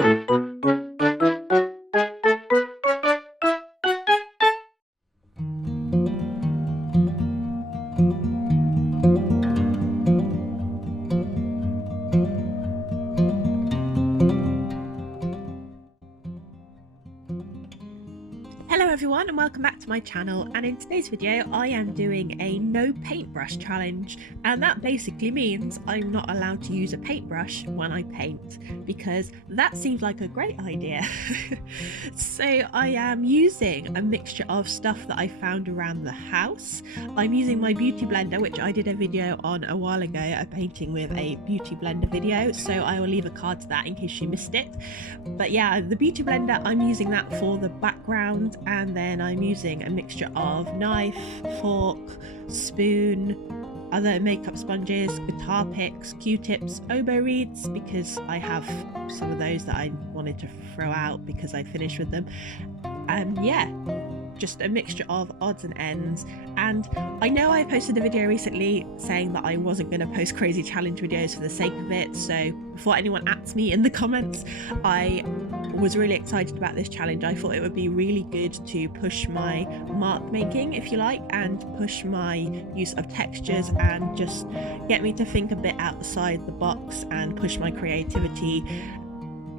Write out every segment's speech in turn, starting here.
Hello everyone and welcome back to my channel, and in today's video I am doing a no paintbrush challenge, and that basically means I'm not allowed to use a paintbrush when I paint because that seemed like a great idea. So I am using a mixture of stuff that I found around the house. I'm using my beauty blender, which I did a video on a while ago, a painting with a beauty blender video, so I will leave a card to that in case you missed it. But yeah, the beauty blender, I'm using that for the background, and then I'm using a mixture of knife, fork, spoon, other makeup sponges, guitar picks, Q-tips, oboe reeds, because I have some of those that I wanted to throw out because I finished with them. And yeah, just a mixture of odds and ends. And I know I posted a video recently saying that I wasn't going to post crazy challenge videos for the sake of it, so before anyone ats me in the comments, I was really excited about this challenge. I thought it would be really good to push my mark making, if you like, and push my use of textures and just get me to think a bit outside the box and push my creativity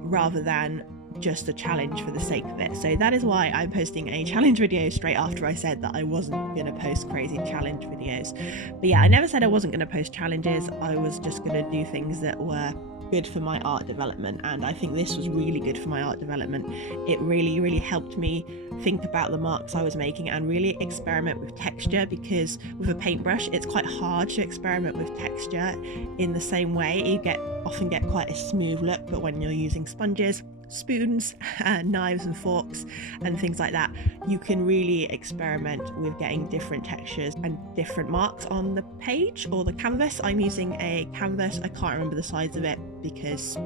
rather than just a challenge for the sake of it. So that is why I'm posting a challenge video straight after I said that I wasn't going to post crazy challenge videos. But yeah, I never said I wasn't going to post challenges. I was just going to do things that were good for my art development, and I think this was really good for my art development. It really helped me think about the marks I was making and really experiment with texture, because with a paintbrush it's quite hard to experiment with texture in the same way. You often get quite a smooth look, but when you're using sponges, spoons, knives and forks and things like that, you can really experiment with getting different textures and different marks on the page or the canvas. I'm using a canvas, I can't remember the size of it because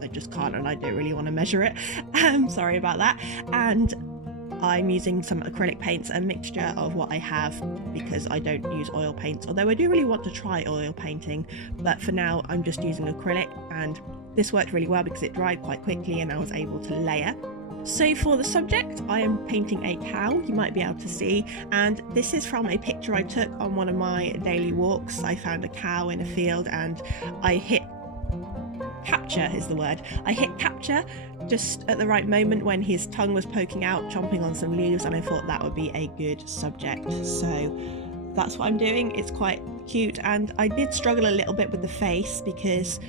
I just can't, and I don't really want to measure it. Sorry about that. And I'm using some acrylic paints, a mixture of what I have, because I don't use oil paints, although I do really want to try oil painting, but for now I'm just using acrylic, and this worked really well because it dried quite quickly and I was able to layer. So for the subject, I am painting a cow, you might be able to see, and this is from a picture I took on one of my daily walks. I found a cow in a field and I hit capture is the word. I hit capture just at the right moment when his tongue was poking out, chomping on some leaves, and I thought that would be a good subject. So that's what I'm doing. It's quite cute, and I did struggle a little bit with the face because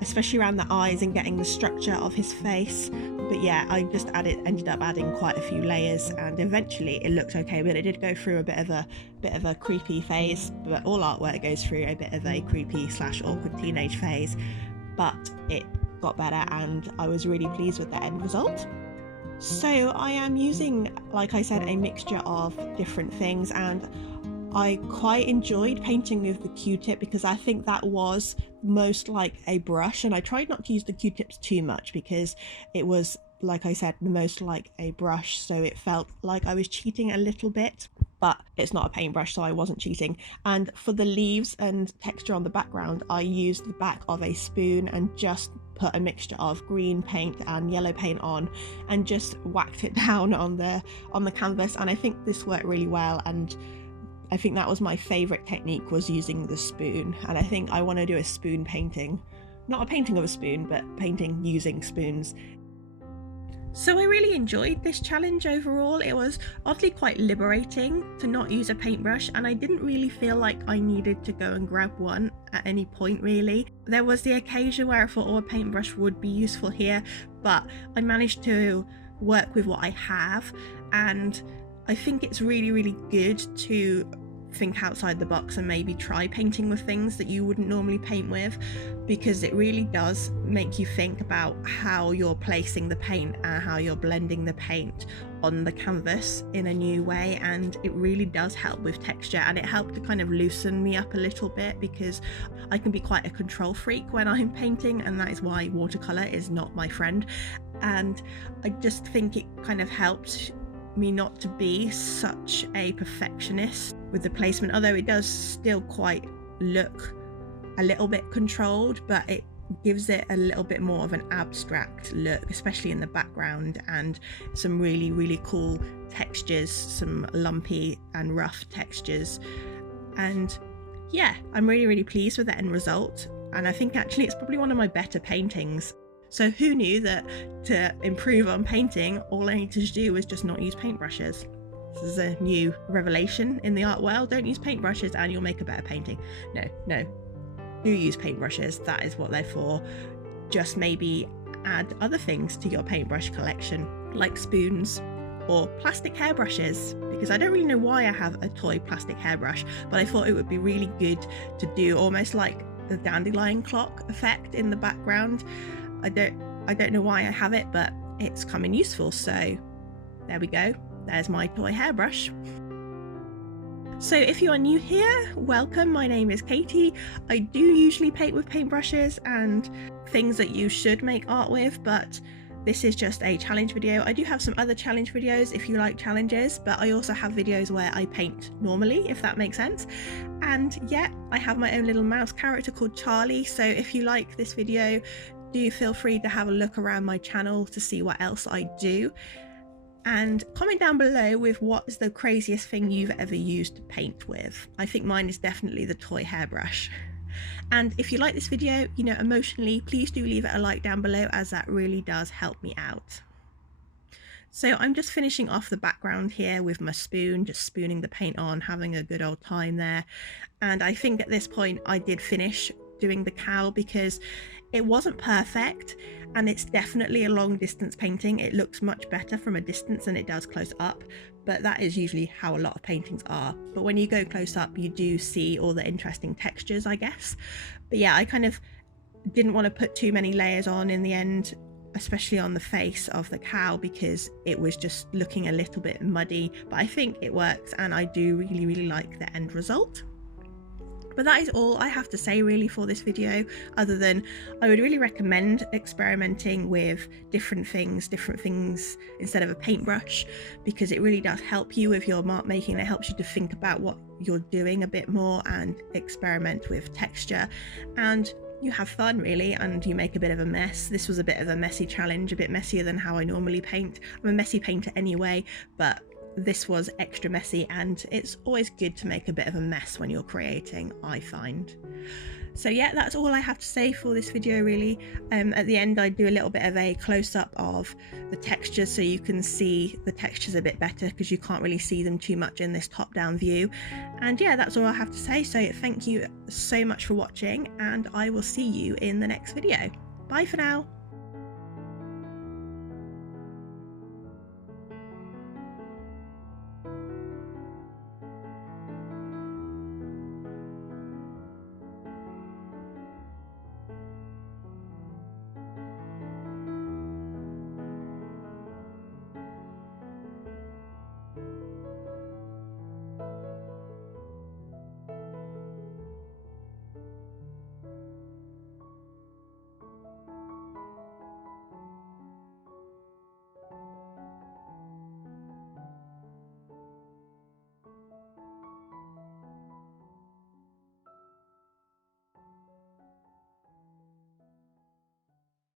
especially around the eyes and getting the structure of his face. But yeah, I just ended up adding quite a few layers, and eventually it looked okay, but it did go through a bit of a creepy phase. But all artwork goes through a bit of a creepy / awkward teenage phase, but it got better and I was really pleased with the end result. So I am using, like I said, a mixture of different things, and I quite enjoyed painting with the Q-tip because I think that was most like a brush, and I tried not to use the Q-tips too much because it was, like I said, the most like a brush, so it felt like I was cheating a little bit, but it's not a paintbrush, so I wasn't cheating. And for the leaves and texture on the background, I used the back of a spoon and just put a mixture of green paint and yellow paint on and just whacked it down on the canvas, and I think this worked really well. And I think that was my favourite technique, was using the spoon, and I think I want to do a spoon painting. Not a painting of a spoon, but painting using spoons. So I really enjoyed this challenge overall. It was oddly quite liberating to not use a paintbrush, and I didn't really feel like I needed to go and grab one at any point really. There was the occasion where I thought, oh, a paintbrush would be useful here, but I managed to work with what I have, and I think it's really good to think outside the box and maybe try painting with things that you wouldn't normally paint with, because it really does make you think about how you're placing the paint and how you're blending the paint on the canvas in a new way, and it really does help with texture. And it helped to kind of loosen me up a little bit because I can be quite a control freak when I'm painting, and that is why watercolor is not my friend. And I just think it kind of helped me not to be such a perfectionist with the placement, although it does still quite look a little bit controlled, but it gives it a little bit more of an abstract look, especially in the background, and some really cool textures, some lumpy and rough textures. And yeah, I'm really pleased with the end result, and I think actually it's probably one of my better paintings. So who knew that to improve on painting, all I need to do is just not use paintbrushes. This is a new revelation in the art world. Don't use paintbrushes and you'll make a better painting. No, do use paintbrushes. That is what they're for. Just maybe add other things to your paintbrush collection, like spoons or plastic hairbrushes, because I don't really know why I have a toy plastic hairbrush, but I thought it would be really good to do almost like the dandelion clock effect in the background. I don't know why I have it, but it's come in useful, so there we go. There's my toy hairbrush. So if you are new here, welcome. My name is Katie. I do usually paint with paintbrushes and things that you should make art with, but this is just a challenge video. I do have some other challenge videos if you like challenges, but I also have videos where I paint normally, if that makes sense. And yeah, I have my own little mouse character called Charlie, so if you like this video, do feel free to have a look around my channel to see what else I do. And comment down below with what is the craziest thing you've ever used to paint with. I think mine is definitely the toy hairbrush. And if you like this video, you know, emotionally, please do leave it a like down below, as that really does help me out. So I'm just finishing off the background here with my spoon, just spooning the paint on, having a good old time there. And I think at this point I did finish doing the cowl because it wasn't perfect, and it's definitely a long distance painting. It looks much better from a distance than it does close up, but that is usually how a lot of paintings are. But when you go close up, you do see all the interesting textures, I guess. But yeah, I kind of didn't want to put too many layers on in the end, especially on the face of the cow, because it was just looking a little bit muddy. But I think it works, and I do really like the end result. But that is all I have to say really for this video, other than I would really recommend experimenting with different things instead of a paintbrush, because it really does help you with your mark making. It helps you to think about what you're doing a bit more and experiment with texture, and you have fun really, and you make a bit of a mess. This was a bit of a messy challenge, a bit messier than how I normally paint. I'm a messy painter anyway, but this was extra messy, and it's always good to make a bit of a mess when you're creating, I find. So yeah, that's all I have to say for this video really. At the end I do a little bit of a close-up of the textures so you can see the textures a bit better, because you can't really see them too much in this top-down view. And yeah, that's all I have to say. So thank you so much for watching, and I will see you in the next video. Bye for now.